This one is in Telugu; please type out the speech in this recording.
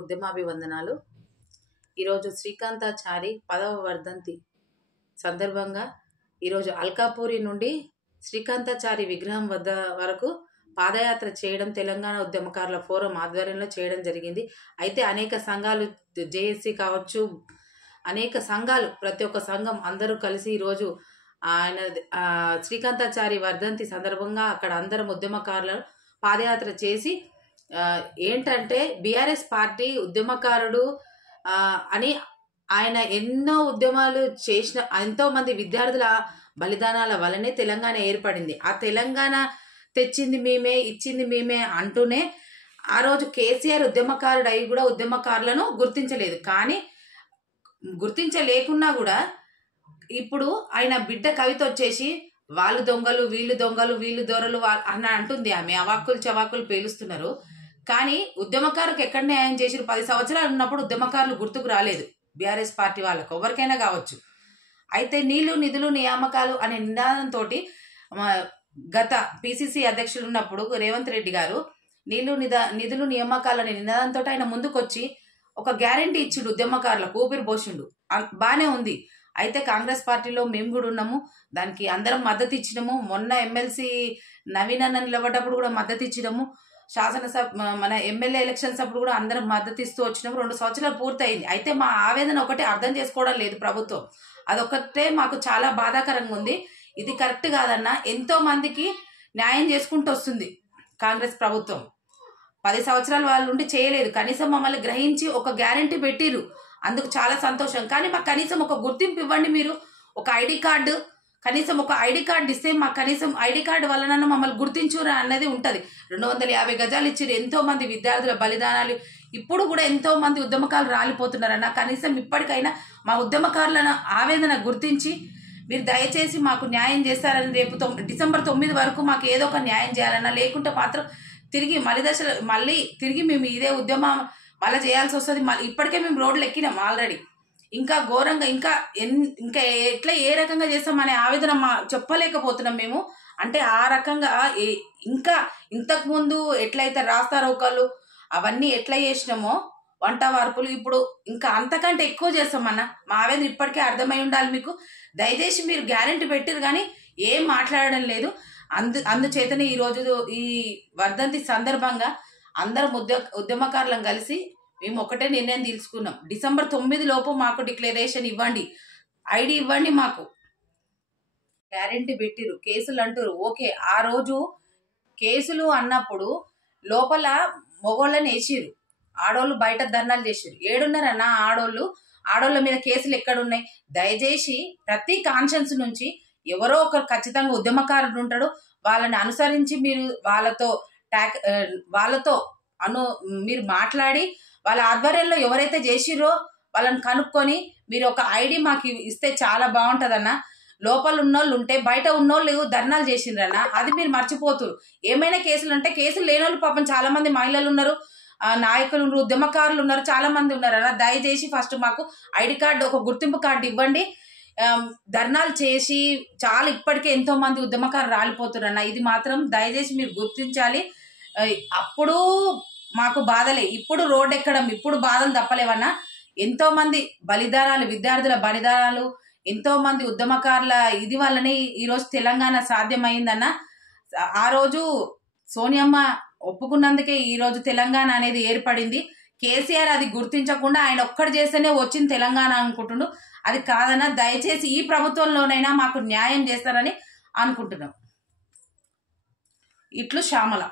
ఉద్యమాభివందనాలు. ఈరోజు శ్రీకాంతాచారి 10వ వర్ధంతి సందర్భంగా ఈరోజు అల్కాపూరి నుండి శ్రీకాంతాచారి విగ్రహం వద్ద వరకు పాదయాత్ర చేయడం తెలంగాణ ఉద్యమకారుల ఫోరం ఆధ్వర్యంలో చేయడం జరిగింది. అయితే అనేక సంఘాలు, జేఏసీ కావచ్చు, అనేక సంఘాలు, ప్రతి ఒక్క సంఘం అందరూ కలిసి ఈరోజు ఆయన శ్రీకాంతాచారి వర్ధంతి సందర్భంగా అక్కడ అందరం ఉద్యమకారులను పాదయాత్ర చేసి ఏంటంటే బీఆర్ఎస్ పార్టీ ఉద్యమకారుడు అని ఆయన ఎన్నో ఉద్యమాలు చేసిన, ఎంతో మంది విద్యార్థుల బలిదానాల వల్లనే తెలంగాణ ఏర్పడింది. ఆ తెలంగాణ తెచ్చింది మేమే, ఇచ్చింది మేమే అంటూనే ఆ రోజు కేసీఆర్ ఉద్యమకారుడు అయి కూడా ఉద్యమకారులను గుర్తించలేదు. కానీ గుర్తించలేకున్నా కూడా ఇప్పుడు ఆయన బిడ్డ కవిత వచ్చేసి వాళ్ళు దొంగలు, వీళ్ళు దొంగలు, వీళ్ళు దొరలు అని అంటుంది. ఆమె అవాక్కులు చవాకులు పేలుస్తున్నారు. కానీ ఉద్యమకారులకు ఎక్కడ న్యాయం చేసిరు? 10 సంవత్సరాలు ఉన్నప్పుడు ఉద్యమకారులు గుర్తుకు రాలేదు బీఆర్ఎస్ పార్టీ వాళ్ళకు, ఎవరికైనా కావచ్చు. అయితే నీళ్లు నిధులు నియామకాలు అనే నినాదంతో గత పిసిసి అధ్యక్షులు ఉన్నప్పుడు రేవంత్ రెడ్డి గారు నిధులు నియామకాలు అనే నినాదంతో ఆయన ముందుకొచ్చి ఒక గ్యారంటీ ఇచ్చిండు ఉద్యమకారులకు, ఊపిరి పోసిండు. బానే ఉంది. అయితే కాంగ్రెస్ పార్టీలో మేము కూడా ఉన్నాము, దానికి అందరం మద్దతు ఇచ్చినాము. మొన్న ఎమ్మెల్సీ నవీన్ అన్న నిలబడ్డప్పుడు కూడా మద్దతు ఇచ్చినాము. శాసనసభ మన ఎమ్మెల్యే ఎలక్షన్స్ అప్పుడు కూడా అందరం మద్దతు ఇస్తూ వచ్చినాము. 2 సంవత్సరాలు పూర్తయింది. అయితే మా ఆవేదన ఒకటి అర్థం చేసుకోవడం లేదు ప్రభుత్వం. అదొకటే మాకు చాలా బాధాకరంగా ఉంది. ఇది కరెక్ట్ కాదన్న. ఎంతో మందికి న్యాయం చేసుకుంటూ వస్తుంది కాంగ్రెస్ ప్రభుత్వం. 10 సంవత్సరాలు వాళ్ళు ఉండి చేయలేదు. కనీసం మమ్మల్ని గ్రహించి ఒక గ్యారంటీ పెట్టిరు, అందుకు చాలా సంతోషం. కానీ మాకు కనీసం ఒక గుర్తింపు ఇవ్వండి. మీరు ఒక ఐడి కార్డు, కనీసం ఒక ఐడి కార్డు ఇస్తే మాకు కనీసం ఐడి కార్డు వలన మమ్మల్ని గుర్తించురా అన్నది ఉంటుంది. 250 గజాలు ఇచ్చిరు. ఎంతో మంది విద్యార్థుల బలిదానాలు, ఇప్పుడు కూడా ఎంతో మంది ఉద్యమకారులు రాలిపోతున్నారన్న. కనీసం ఇప్పటికైనా మా ఉద్యమకారులను ఆవేదన గుర్తించి మీరు దయచేసి మాకు న్యాయం చేస్తారని, రేపు డిసెంబర్ 9 వరకు మాకు ఏదో ఒక న్యాయం చేయాలన్నా. లేకుంటే మాత్రం తిరిగి మళ్ళీ తిరిగి మేము ఇదే ఉద్యమం మళ్ళీ చేయాల్సి వస్తుంది. ఇప్పటికే మేము రోడ్లు ఎక్కినాం ఆల్రెడీ. ఇంకా ఘోరంగా ఇంకా ఎట్లా ఏ రకంగా చేస్తామనే ఆవేదన చెప్పలేకపోతున్నాం మేము. అంటే ఆ రకంగా ఇంకా ఇంతకు ముందు ఎట్లయితే రాస్తారోకాలు అవన్నీ ఎట్లా చేసినామో, వంట వార్పులు, ఇప్పుడు ఇంకా అంతకంటే ఎక్కువ చేస్తామన్న. మా ఆవేదన ఇప్పటికే అర్థమై ఉండాలి మీకు. దయచేసి మీరు గ్యారెంటీ పెట్టారు కానీ ఏం మాట్లాడడం లేదు. అందుచేతనే ఈరోజు ఈ వర్ధంతి సందర్భంగా అందరం ఉద్యమకారులను కలిసి మేము ఒకటే నిర్ణయం తీసుకున్నాం. డిసెంబర్ 9 లోపు మాకు డిక్లరేషన్ ఇవ్వండి, ఐడి ఇవ్వండి. మాకు గ్యారెంటీ పెట్టిరు. కేసులు అంటారు, ఓకే. ఆ రోజు కేసులు అన్నప్పుడు లోపల మొగోళ్ళని వేసిరు, ఆడోళ్ళు బయట ధర్నాలు చేసిరు. ఏడున్నారన్న ఆడోళ్ళ మీద కేసులు ఎక్కడున్నాయి? దయచేసి ప్రతి కాన్షియన్స్ నుంచి ఎవరో ఒకరు ఖచ్చితంగా ఉద్యమకారుడు ఉంటాడు. వాళ్ళని అనుసరించి మీరు వాళ్ళతో మీరు మాట్లాడి వాళ్ళ ఆధ్వర్యంలో ఎవరైతే చేసిరో వాళ్ళని కనుక్కొని మీరు ఒక ఐడి మాకు ఇస్తే చాలా బాగుంటదన్న. లోపల ఉన్నోళ్ళు ఉంటే బయట ఉన్నోళ్ళు ధర్నాలు చేసిండ్రన్న, అది మీరు మర్చిపోతురు. ఏమైనా కేసులు ఉంటే కేసులు లేనోళ్ళు పాపం చాలా మంది మహిళలు ఉన్నారు, నాయకులు ఉన్నారు, ఉద్యమకారులు ఉన్నారు, చాలా మంది ఉన్నారన్న. దయచేసి ఫస్ట్ మాకు ఐడి కార్డు, ఒక గుర్తింపు కార్డు ఇవ్వండి. ధర్నాలు చేసి చాలా ఇప్పటికే ఎంతో మంది ఉద్యమకారులు రాలిపోతున్నారు అన్న. ఇది మాత్రం దయచేసి మీరు గుర్తించాలి. అప్పుడు మాకు బాధలే, ఇప్పుడు రోడ్డు ఎక్కడం, ఇప్పుడు బాధలు తప్పలేవన్నా. ఎంతో మంది బలిదానాలు, విద్యార్థుల బలిదానాలు, ఎంతో మంది ఉద్యమకారుల ఇది వల్లనే ఈరోజు తెలంగాణ సాధ్యమైందన్న. ఆ రోజు సోనియమ్మ ఒప్పుకున్నందుకే ఈరోజు తెలంగాణ అనేది ఏర్పడింది. కేసీఆర్ అది గుర్తించకుండా ఆయన ఒక్కడు చేస్తేనే వచ్చింది తెలంగాణ అనుకుంటుండు. అది కాదన్నా. దయచేసి ఈ ప్రభుత్వంలోనైనా మాకు న్యాయం చేస్తారని అనుకుంటున్నాం. ఇట్లు శ్యామల.